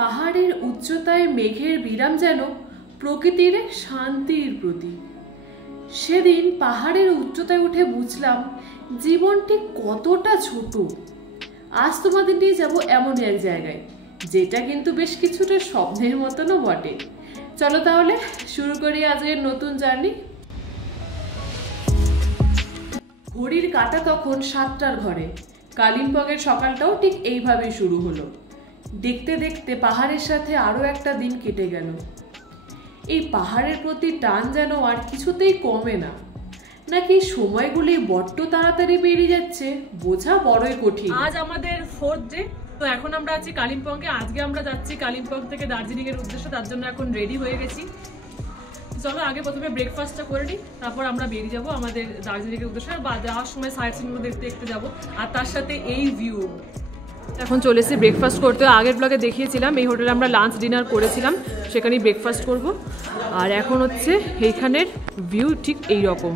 পাহাড়ের উচ্চতায় মেঘের বিরাম যেন প্রকৃতির শান্তির প্রতীক। সেদিন পাহাড়ের উচ্চতায় উঠে বুঝলাম জীবনটি কতটা ছোট। আজ তোমাদের নিয়ে যাব এমন এক জায়গায় যেটা কিন্তু বেশ কিছুটা স্বপ্নের মতনও বটে। চলো তাহলে শুরু করি আজকের নতুন জার্নি। ঘড়ির কাঁটা তখন 7টার ঘরে। কালিম্পংয়ের সকালটাও ঠিক এইভাবেই শুরু হলো। দেখতে দেখতে পাহাড়ের সাথে আরো একটা দিন কেটে গেল। এই পাহাড়ের প্রতি টান যেন আর কিছুতেই কমে না, নাকি সময়গুলি বড্ড তাড়াতাড়ি বেরিয়ে যাচ্ছে বোঝা বড়ই কঠিন। আজ আমাদের 4th ডে, তো এখন আমরা আছি কালিম্পংয়ে। আজকে আমরা যাচ্ছি কালিম্পং থেকে দার্জিলিং এর উদ্দেশ্যে, তার জন্য এখন রেডি হয়ে গেছি। চলো আগে প্রথমে ব্রেকফাস্টটা করে নিই, তারপর আমরা বেরিয়ে যাবো আমাদের দার্জিলিং এর উদ্দেশ্যে। বা যাওয়ার সময় সাইট সিনগুলো দেখতে দেখতে যাবো, আর তার সাথে এই ভিউ। এখন চলে এসেছি ব্রেকফাস্ট করতে। আগের ব্লগে দেখিয়েছিলাম এই হোটেলে আমরা লাঞ্চ ডিনার করেছিলাম, সেখানেই ব্রেকফাস্ট করব। আর এখন হচ্ছে এইখানের ভিউ ঠিক এই রকম।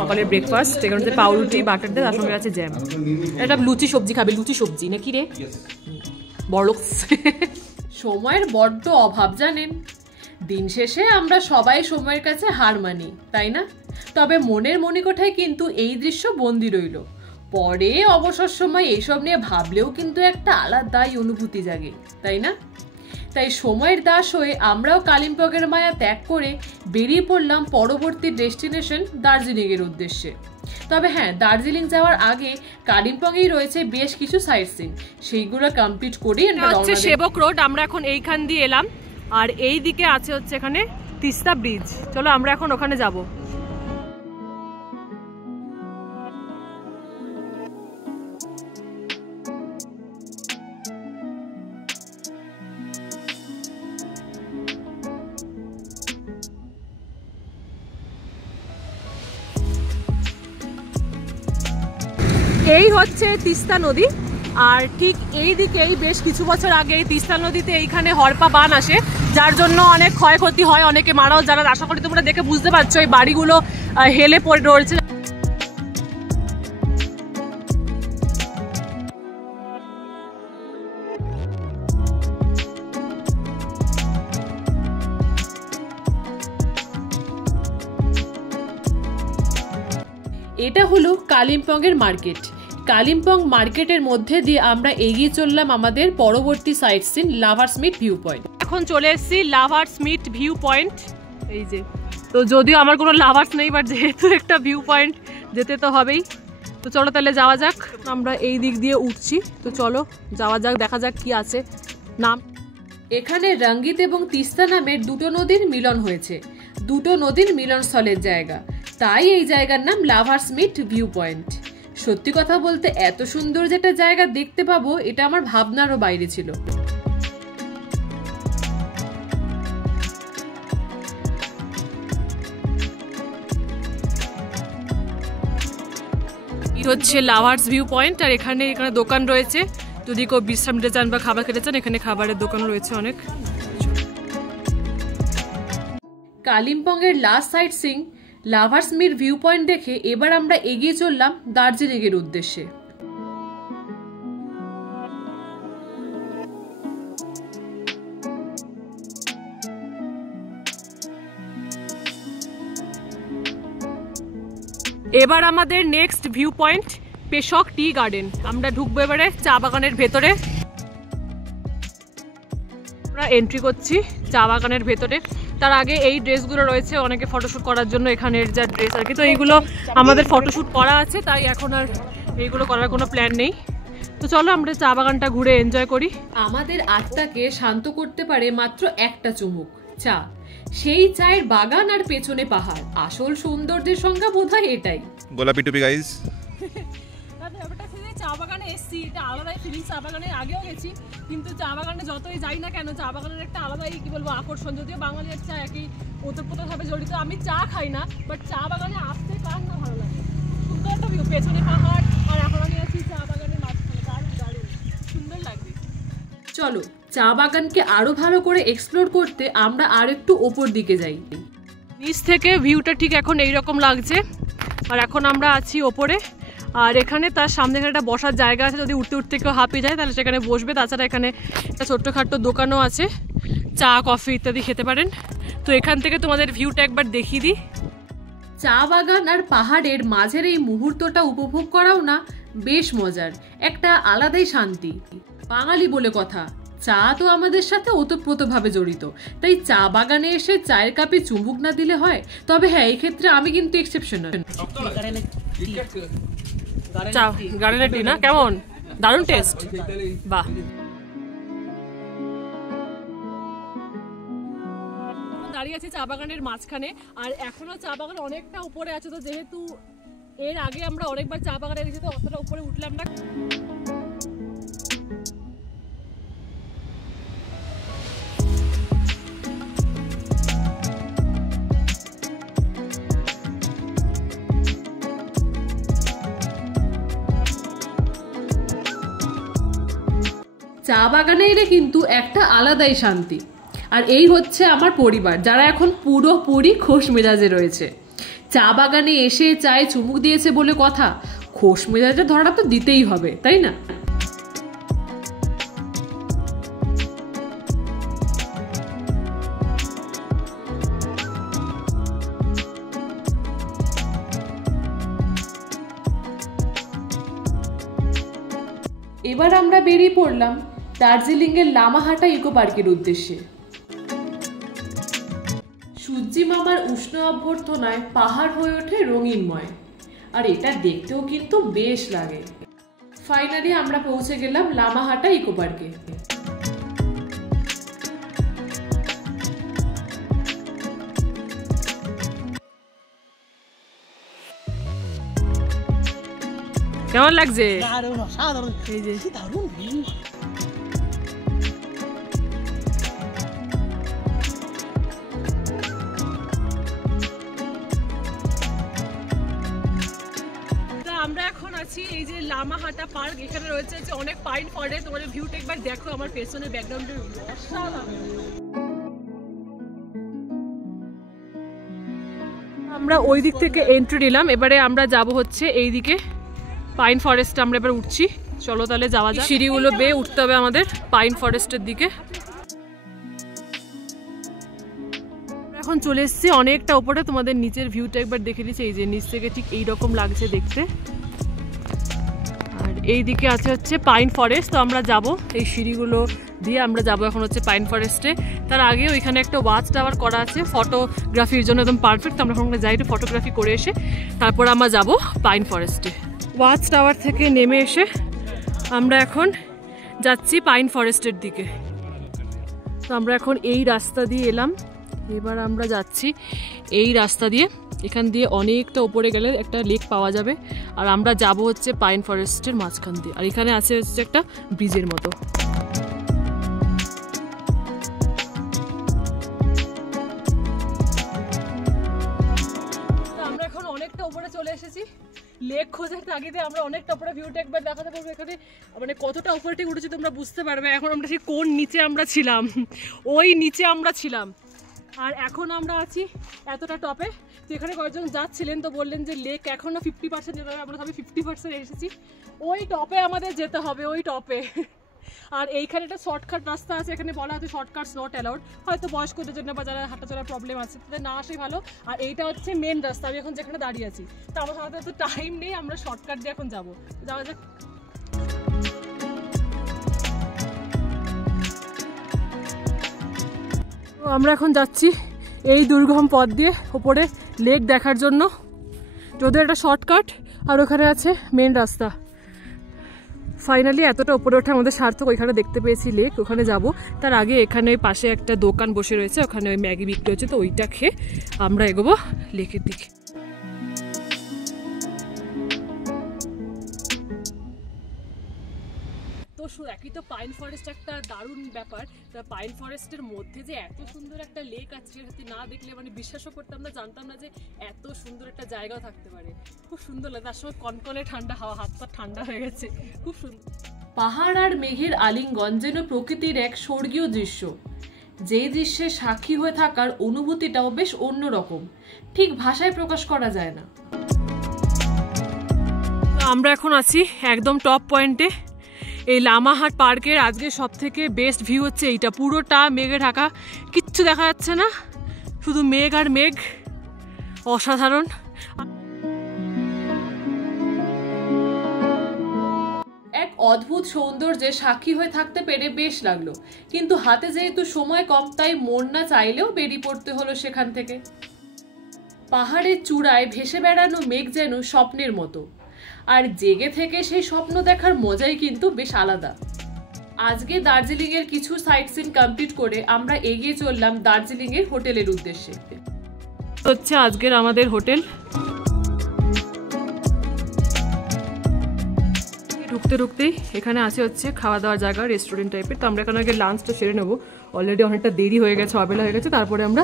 সকালের ব্রেকফাস্ট, এখানে হচ্ছে পাউরুটি, বাটার দিয়ে, তার সঙ্গে আছে জ্যাম। এটা লুচি সবজি খাবে, লুচি সবজি নাকি রে বড়লোক। সময়ের বড্ড অভাব জানেন। দিন শেষে আমরা সবাই সময়ের কাছে হার মানি, তাই না? তবে মনের মণিকোঠায় কিন্তু এই দৃশ্য বন্দি রইল। পরে অবসর সময় এইসব নিয়ে ভাবলেও কিন্তু একটা আলাদাই অনুভূতি জাগে, তাই না? তাই সময়ের দাস হয়ে আমরাও কালিম্পংয়ের মায়া ত্যাগ করে বেরিয়ে পড়লাম পরবর্তী ডেস্টিনেশন দার্জিলিং এর উদ্দেশ্যে। তবে হ্যাঁ, দার্জিলিং যাওয়ার আগে কালিম্পংয়েই রয়েছে বেশ কিছু সাইট সিন, সেইগুলো কমপ্লিট করেই আমরা রওনা দেব। সেবক রোড, আমরা এখন এইখান দিয়ে এলাম। আর এই দিকে আছে হচ্ছে এখানে তিস্তা ব্রিজ। চলো আমরা এখন ওখানে যাব। এই হচ্ছে তিস্তা নদী। আর ঠিক এই দিকেই বেশ কিছু বছর আগে তিস্তা নদীতে এইখানে হরপা বান আসে, যার জন্য অনেক ক্ষয়ক্ষতি হয়, অনেকে মারাও যারা। আশা করি তোমরা দেখে বুঝতে পারছো এই বাড়িগুলো হেলে পড়ে রয়েছে। এটা হলো কালিম্পংয়ের মার্কেট। কালিম্পং মার্কেটের মধ্যে দিয়ে আমরা এগিয়ে চললাম আমাদের পরবর্তী sight scene lovers meet view point. এখন চলে এসেছি লাভার্স মিট ভিউ পয়েন্ট। এই যে, তো যদিও আমার কোনো লাভার্স নেই, বাট যেহেতু একটা ভিউ পয়েন্ট যেতে তো হবেই। তো চলো তাহলে যাওয়া যাক। আমরা এই দিক দিয়ে উঠছি, তো চলো যাওয়া যাক, দেখা যাক কি আছে। নাম এখানে রঙ্গিত এবং তিস্তা নামের দুটো নদীর মিলন হয়েছে, দুটো নদীর মিলনস্থলের জায়গা, তাই এই জায়গার নাম লাভার্স মিট ভিউ পয়েন্ট। সত্যি কথা বলতে এত সুন্দর যেটা জায়গা দেখতে পাবো এটা আমার ভাবনারও বাইরে ছিল। এই হচ্ছে লাভার্স ভিউ পয়েন্ট। আর এখানে দোকান রয়েছে, যদি কেউ বিশ্রাম নিতে চান বা খাবার খেতে চান, এখানে খাবারের দোকান রয়েছে অনেক। কালিম্পংয়ের last sightseeing lovers meet view point দেখে এবার আমরা এগিয়ে চললাম দার্জিলিং এর উদ্দেশ্যে। এবার আমাদের নেক্সট ভিউ পয়েন্ট পেশক টি গার্ডেন। আমরা ঢুকবো এবারে চা বাগানের ভেতরে। আমরা এন্ট্রি করছি চা বাগানের ভেতরে। তার আগে এই ড্রেসগুলো রয়েছে অনেকে ফটোশুট করার জন্য, এখানের যা ড্রেস আর কি। তো এইগুলো আমাদের ফটোশুট করা আছে, তাই এখন আর এইগুলো করার কোনো প্ল্যান নেই। তো চলো আমরা চা বাগানটা ঘুরে এনজয় করি। আমাদের আত্মাকে শান্ত করতে পারে মাত্র একটা চুমুক, চা। সেই চায়ের বাগান আর পেছনে পাহাড়, আসল সৌন্দর্যের সংজ্ঞা বোধহয় এটাই। গোলাপি টুপি গাইস। চা বাগানে এসছি, এটা আলাদাই ফিলিং। চা বাগানে আগেও গেছি, কিন্তু চা বাগানে যতই যাই না কেন, চা বাগানের একটা আলাদাই কি বলবো আকর্ষণ। যদিও বাঙালির চা একই ওতপ্রোতভাবে জড়িত। আমি চা খাই না, বাট চা বাগানে আসতে কার না ভালো লাগে। সুন্দর একটা ভিউ, পেছনে পাহাড়, আর এখন আমি আছি চা বাগানের মাঝখানে। দারুণ দারুণ সুন্দর লাগবে। চলো চা বাগানকে আরো ভালো করে এক্সপ্লোর করতে আমরা আর একটু ওপর দিকে যাই। নিচ থেকে ভিউটা ঠিক এখন এইরকম লাগছে। আর এখন আমরা আছি ওপরে। আর এখানে তার সামনে এখানে একটা বসার জায়গা আছে, যদি উঠতে উঠতে কেউ হাঁপিয়ে যায় তাহলে সেখানে বসবে। তাছাড়া এখানে একটা ছোট্টখাট্টো দোকানও আছে, চা কফি ইত্যাদি খেতে পারেন। তো এখান থেকে তোমাদের ভিউটা একবার দেখিয়ে দিই। চা বাগান আর পাহাড়ের মাঝের এই মুহূর্তটা উপভোগ করাও না বেশ মজার, একটা আলাদাই শান্তি। বাঙালি বলে কথা, চা তো আমাদের সাথে ওতপ্রোতভাবে জড়িত, তাই চা বাগানে এসে চায়ের কাপে চুমুক না দিলে হয়? তবে হ্যাঁ, এই ক্ষেত্রে আমি কিন্তু এক্সেপশনাল। চা গার্ডেনের টি না, কেমন দারুণ টেস্ট, বাহ। দাঁড়িয়ে আছে চা বাগানের মাঝখানে, আর এখনো চা বাগান অনেকটা উপরে আছে। তো যেহেতু এর আগে আমরা অনেকবার চা বাগানে গেছি, তো অতটা উপরে উঠলাম না। চা বাগানে এলে কিন্তু একটা আলাদাই শান্তি। আর এই হচ্ছে আমার পরিবার, যারা এখন পুরোপুরি খোশ মেজাজে রয়েছে। চা বাগানে এসে চায়ে চুমুক দিয়েছে বলে কথা, খোশ মেজাজে ধরা তো দিতেই হবে, তাই না? এবার আমরা বেরিয়ে পড়লাম দার্জিলিংয়ের লামাহাটা ইকো পার্কের উদ্দেশ্যে। সূর্যি মামার উষ্ণ অভ্যর্থনায় পাহাড় হয়ে ওঠে রঙিনময়, আর এটা দেখতেও কিন্তু বেশ লাগে। ফাইনালি আমরা পৌঁছে গেলাম লামাহাটা ইকো পার্কে। কেমন লাগছে? আমরা এখন আছি এই যে লামাহাটা পার্ক। এখানে রয়েছে যে অনেক পাইন ফরেস্ট। তোমাদের ভিউটা একবার দেখো, আমার পেছনে ব্যাকগ্রাউন্ডে আমরা ওই দিক থেকে এন্ট্রি নিলাম। এবারে আমরা যাব হচ্ছে এই দিকে পাইন ফরেস্ট। আমরা এবার উঠছি, চলো তাহলে যাওয়া যাক। সিঁড়িগুলো বেয়ে উঠতে হবে আমাদের পাইন ফরেস্টের দিকে। এখন চলে এসেছি অনেকটা উপরে, তোমাদের নিচের ভিউটা একবার দেখে দিচ্ছি। এই যে নিচ থেকে ঠিক এইরকম লাগছে দেখতে। আর এই দিকে আছে হচ্ছে পাইন ফরেস্ট। তো আমরা যাব এই সিঁড়িগুলো দিয়ে, আমরা যাব এখন হচ্ছে পাইন ফরেস্টে। তার আগে ওইখানে একটা ওয়াচ টাওয়ার করা আছে ফটোগ্রাফির জন্য, একদম পারফেক্ট। আমরা ওখানে যাই, একটু ফটোগ্রাফি করে এসে তারপর আমরা যাব পাইন ফরেস্টে। ওয়াচ টাওয়ার থেকে নেমে এসে আমরা এখন যাচ্ছি পাইন ফরেস্টের দিকে। তো আমরা এখন এই রাস্তা দিয়ে এলাম, এবার আমরা যাচ্ছি এই রাস্তা দিয়ে। এখান দিয়ে অনেকটা উপরে গেলে একটা লেক পাওয়া যাবে, আর আমরা যাব হচ্ছে পাইন ফরেস্টের মাঝখান দিয়ে। আর এখানে আছে হচ্ছে একটা ব্রিজের মতো। আমরা এখন অনেকটা উপরে চলে এসেছি। লেক খোঁজার তাগিদে আমরা অনেকটা উপরে ভিউটা একবার দেখাতে পারবো। এখানে মানে কতটা উপরে ঠিক উঠেছি তোমরা বুঝতে পারবে। এখন আমরা ঠিক কোন নিচে আমরা ছিলাম, ওই নিচে আমরা ছিলাম। আর এখন আমরা আছি এতটা টপে। তো এখানে কয়েকজন যাচ্ছিলেন, তো বললেন যে লেক এখনো 50% যেতে হবে। আমরা সবাই 50% এসেছি, ওই টপে আমাদের যেতে হবে, ওই টপে। আর এইখানে একটা শর্টকাট রাস্তা আছে, এখানে বলা আছে শর্টকাটস নট অ্যালাউড। হয়তো বয়স্কদের জন্য বা যারা হাঁটা চলার প্রবলেম আছে তাদের না আসে ভালো। আর এইটা হচ্ছে মেন রাস্তা, আমি এখন যেখানে দাঁড়িয়ে আছি। তো আমার সাথে তো টাইম নেই, আমরা শর্টকাট দিয়ে এখন যাবো। যাওয়া যাক। তো আমরা এখন যাচ্ছি এই দুর্গম পথ দিয়ে ওপরে লেক দেখার জন্য। যদিও একটা শর্টকাট, আর ওখানে আছে মেন রাস্তা। ফাইনালি এতটা উপরে ওঠা আমাদের সার্থক। ওইখানে দেখতে পেয়েছি লেক, ওখানে যাব। তার আগে এখানে পাশে একটা দোকান বসে রয়েছে, ওখানে ওই ম্যাগি বিক্রি হচ্ছে, তো ওইটা খেয়ে আমরা এগোবো লেকের দিকে। তো একই তো পাইন ফরেস্ট একটা দারুণ ব্যাপার। পাইন ফরেস্টের মধ্যে যে এত সুন্দর একটা লেক আছে, সেটা না দেখলে মানে বিশ্বাসও করতাম না, জানতাম না যে এত সুন্দর একটা জায়গাও থাকতে পারে। খুব সুন্দর লাগে, তার সময় কনকনে ঠান্ডা হাওয়া, হাত পা ঠান্ডা হয়ে গেছে, খুব সুন্দর। পাহাড় আর মেঘের আলিঙ্গন যেন প্রকৃতির এক স্বর্গীয় দৃশ্য, যেই দৃশ্যে সাক্ষী হয়ে থাকার অনুভূতিটাও বেশ অন্যরকম, ঠিক ভাষায় প্রকাশ করা যায় না। তো আমরা এখন আছি একদম টপ পয়েন্টে। এই লামাহাট পার্কের আজকে সব থেকে বেস্ট ভিউ হচ্ছে এইটা, পুরোটা মেঘে ঢাকা, কিচ্ছু দেখা যাচ্ছে না, শুধু মেঘ আর মেঘ, অসাধারণ। এক অদ্ভুত সৌন্দর্যে সাক্ষী হয়ে থাকতে পেরে বেশ লাগলো, কিন্তু হাতে যেহেতু সময় কম তাই মন না চাইলেও বেরিয়ে পড়তে হলো সেখান থেকে। পাহাড়ের চূড়ায় ভেসে বেড়ানো মেঘ যেন স্বপ্নের মতো, আর জেগে থেকে সেই স্বপ্ন দেখার মজাই কিন্তু বেশ আলাদা। আজকে দার্জিলিং এর কিছু সাইট সিন কমপ্লিট করে আমরা এগিয়ে চললাম দার্জিলিং এর হোটেলের উদ্দেশ্যে। হচ্ছে আজকের আমাদের হোটেল। ঢুকতে ঢুকতেই এখানে আছে হচ্ছে খাওয়া দাওয়ার জায়গা, রেস্টুরেন্ট টাইপের। তো আমরা এখানে আগে লাঞ্চটা সেরে নেবো, অলরেডি অনেকটা দেরি হয়ে গেছে, অবেলা হয়ে গেছে। তারপরে আমরা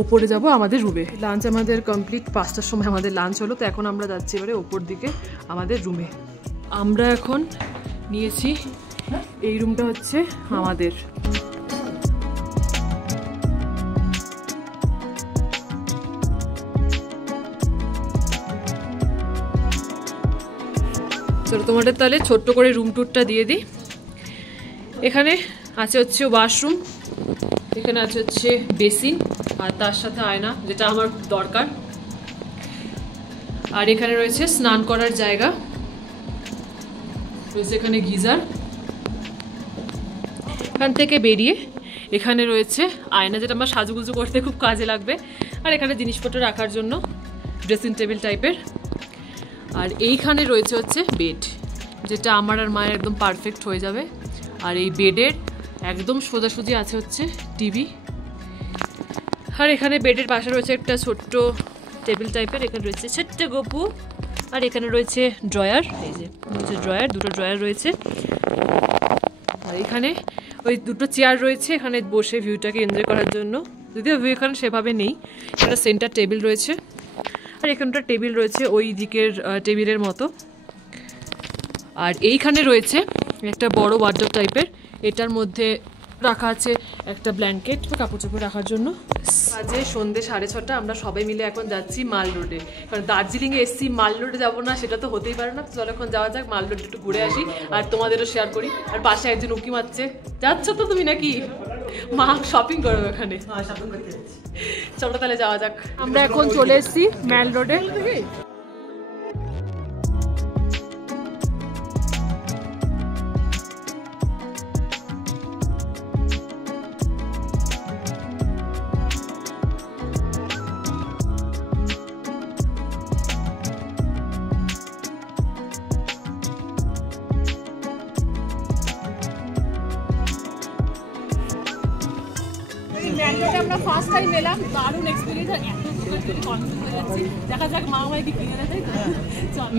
ওপরে যাব আমাদের রুমে। লাঞ্চ আমাদের কমপ্লিট, 5টার সময় আমাদের লাঞ্চ হলো। তো এখন আমরা যাচ্ছি এবারে ওপর দিকে আমাদের রুমে। আমরা এখন নিয়েছি এই রুমটা হচ্ছে আমাদের। চলো তোমাদের তাহলে ছোট্ট করে রুম টুরটা দিয়ে দিই। এখানে আছে হচ্ছে ওয়াশরুম, এখানে আছে হচ্ছে বেসিন, আর তার সাথে আয়না, যেটা আমার দরকার। আর এখানে রয়েছে স্নান করার জায়গা, রয়েছে এখানে গিজার। এখান থেকে বেরিয়ে এখানে রয়েছে আয়না, যেটা আমার সাজুগুজু করতে খুব কাজে লাগবে। আর এখানে জিনিসপত্র রাখার জন্য ড্রেসিং টেবিল টাইপের। আর এইখানে রয়েছে হচ্ছে বেড, যেটা আমার আর মায়ের একদম পারফেক্ট হয়ে যাবে। আর এই বেডের একদম সোজাসুজি আছে হচ্ছে টিভি। আর এখানে বেডের পাশে রয়েছে একটা ছোট্ট টেবিল টাইপের, এখানে রয়েছে ছোট্ট গপু। আর এখানে রয়েছে ড্রয়ার, এই যে রয়েছে ড্রয়ার, দুটো ড্রয়ার রয়েছে। আর এখানে ওই দুটো চেয়ার রয়েছে, এখানে বসে ভিউটাকে এনজয় করার জন্য। যদিও ভিউ এখানে সেভাবে নেই, একটা সেন্টার টেবিল রয়েছে। আর এখানটা টেবিল রয়েছে ওই দিকের টেবিলের মতো। আর এইখানে রয়েছে একটা বড় ওয়ার্ডরোব টাইপের, এটার মধ্যে রাখা আছে একটা ব্ল্যাঙ্কেট বা কাপড় চোপড় রাখার জন্য। আজকে সন্ধ্যে 6:30, আমরা সবাই মিলে এখন যাচ্ছি মাল রোডে। কারণ দার্জিলিংয়ে এসছি, মাল রোডে যাবো না সেটা তো হতেই পারে না। চলো এখন যাওয়া যাক, মাল রোডে একটু ঘুরে আসি আর তোমাদেরও শেয়ার করি। আর পাশে একজন উকি মারছে, যাচ্ছ তো তুমি নাকি? মা শপিং করবে ওখানে, চলো তাহলে যাওয়া যাক। আমরা এখন চলে এসেছি মাল রোডে। আমরা ফার্স্ট টাইম এলাম, দারুণ এক্সপেরিয়েন্স। আর এত কনফিউজ হয়ে যাচ্ছি, দেখা যাক মা আমায় কি কিনে দেয়।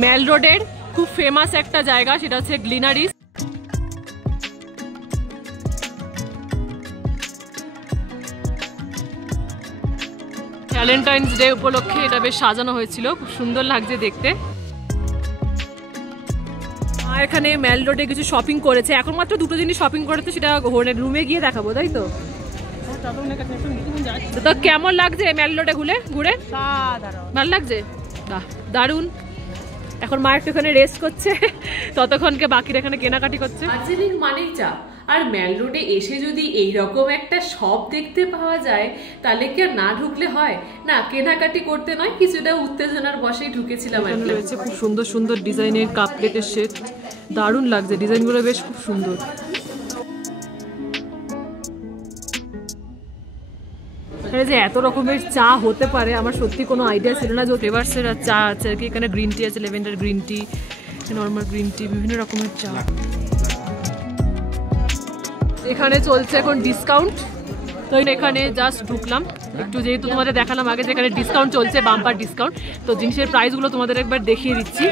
মেল রোডের খুব ফেমাস একটা জায়গা, সেটা হচ্ছে গ্লিনারিস। ভ্যালেন্টাইন্স ডে উপলক্ষে এটা বেশ সাজানো হয়েছিল, খুব সুন্দর লাগছে দেখতে। আর এখানে মেল রোডে কিছু শপিং করেছে, এখন মাত্র দুটো জিনিস শপিং করেছে, সেটা রুমে গিয়ে দেখাবো, তাই তো? তো কেমন লাগছে মেল রোডে ঘুরে? ভালো লাগছে, দারুন। এখন মা একটু এখানে রেস্ট করছে, ততক্ষণকে বাকিরা এখানে কেনাকাটি করছে। দার্জিলিং মানেই চা, আর মেল রোডে এসে যদি এইরকম একটা শপ দেখতে পাওয়া যায় তাহলে কি আর না ঢুকলে হয়? না, কেনাকাটি করতে নয়, কিছুটা উত্তেজনার বশেই ঢুকেছিলাম। রয়েছে খুব সুন্দর সুন্দর ডিজাইনের কাপ প্লেটের সেট, দারুণ লাগছে, ডিজাইনগুলো বেশ খুব সুন্দর। যে এত রকমের চা হতে পারে আমার সত্যি কোনো আইডিয়া ছিল না। যে ফ্লেভার্সের চা আছে আর কি, এখানে গ্রিন টি আছে, lavender green tea, normal green tea, বিভিন্ন রকমের চা। এখানে চলছে এখন ডিসকাউন্ট, তো এখানে জাস্ট ঢুকলাম একটু, যেহেতু তোমাদের দেখালাম আগে যে এখানে ডিসকাউন্ট চলছে, বাম্পার ডিসকাউন্ট। তো জিনিসের প্রাইসগুলো তোমাদের একবার দেখিয়ে দিচ্ছি।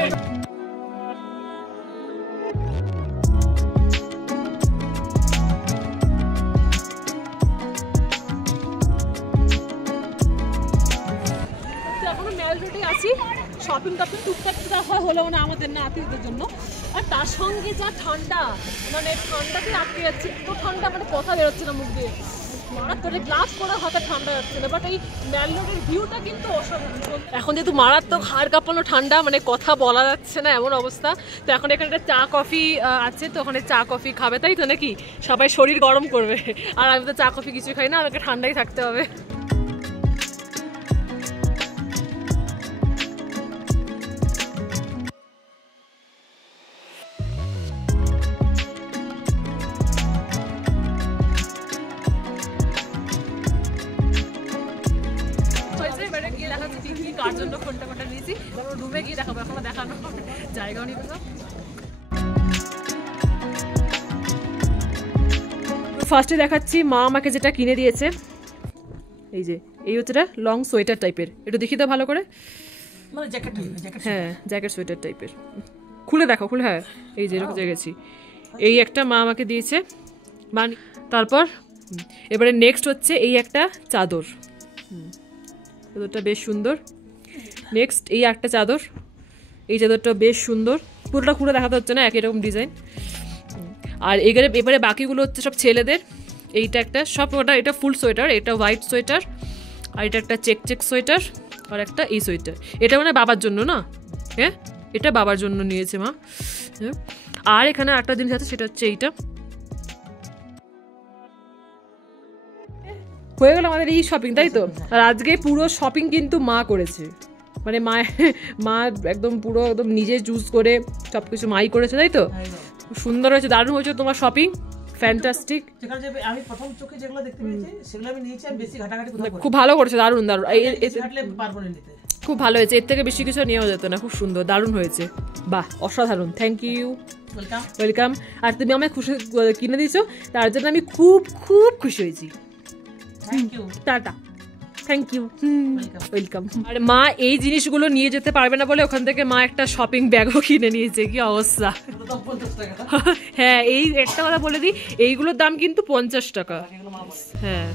শপিং টপিং টুকটাক হলো না আমাদের, না আত্মীয়দের জন্য। আর তার সঙ্গে যা ঠান্ডা, মানে ঠান্ডাতে আটকে যাচ্ছে, এত ঠান্ডা, মানে কথা বেরোচ্ছে না মুখ দিয়ে। মারাত্মক গ্লাস পরা হাতে ঠান্ডা যাচ্ছে না, বাট এই ম্যালনোরের ভিউটা কিন্তু অসাধারণ। এখন যেহেতু মারাত্মক হাড় কাঁপানো ঠান্ডা, মানে কথা বলা যাচ্ছে না এমন অবস্থা। তো এখন এখানে একটা চা কফি আছে, তো ওখানে চা কফি খাবে, তাই তো নাকি? সবাই শরীর গরম করবে, আর আমি তো চা কফি কিছু খাই না, আমাকে ঠান্ডাই থাকতে হবে। কার জন্য কোনটা নিয়েছি রুমে গিয়ে দেখাবো, এখন দেখানো জায়গাও নিয়ে কোথাও। ফার্স্টে দেখাচ্ছি মা আমাকে যেটা কিনে দিয়েছে, এই যে এই হচ্ছে লং সোয়েটার টাইপের, একটু দেখি তো ভালো করে। হ্যাঁ জ্যাকেট সোয়েটার টাইপের, খুলে দেখো, খুলে, হ্যাঁ এই যে এরকম দেখেছি। এই একটা মা আমাকে দিয়েছে, তারপর এবারে নেক্সট হচ্ছে এই একটা চাদর, চাদরটা বেশ সুন্দর। নেক্সট এই একটা চাদর, এই চাদরটা বেশ সুন্দর, পুরোটা খুলে দেখাতে হচ্ছে না, একই রকম ডিজাইন। আর এবারে বাকিগুলো হচ্ছে সব ছেলেদের। এইটা একটা সব ওটা, এটা ফুল সোয়েটার, এটা হোয়াইট সোয়েটার, আর এটা একটা চেক সোয়েটার, আর একটা এই সোয়েটার। এটা মানে বাবার জন্য না, হ্যাঁ এটা বাবার জন্য নিয়েছে মা। আর এখানে একটা জিনিস আছে, সেটা হচ্ছে এইটা। হয়ে গেল আমাদের এই শপিং, তাই তো? আর আজকে পুরো শপিং কিন্তু মা করেছে, মানে মা একদম পুরো একদম নিজে চুজ করে সব কিছু মাই করেছে, তাই তো? সুন্দর হয়েছে, দারুণ হয়েছে তোমার শপিং, ফ্যান্টাস্টিক। আমি প্রথম চোখে যেগুলো দেখতে পেয়েছি সেগুলো আমি নিয়েছি, আমি বেশি ঘাটাঘাটি খুব ভালো করেছে, দারুণ দারুণ, পারবো না নিতে। খুব ভালো হয়েছে, এর থেকে বেশি কিছু নেওয়া যেত না, খুব সুন্দর দারুণ হয়েছে, বাহ অসাধারণ, থ্যাংক ইউ, ওয়েলকাম। আর তুমি আমায় খুশি কিনে দিয়েছো, তার জন্য আমি খুব খুব খুশি হয়েছি। Thank you, tata, thank you, welcome. আর মা এই জিনিসগুলো নিয়ে যেতে পারবে না বলে ওখান থেকে মা একটা শপিং ব্যাগও কিনে নিয়েছে, কি অবস্থা। হ্যাঁ এই একটা কথা বলে দিই, এইগুলোর দাম কিন্তু 50 টাকা। হ্যাঁ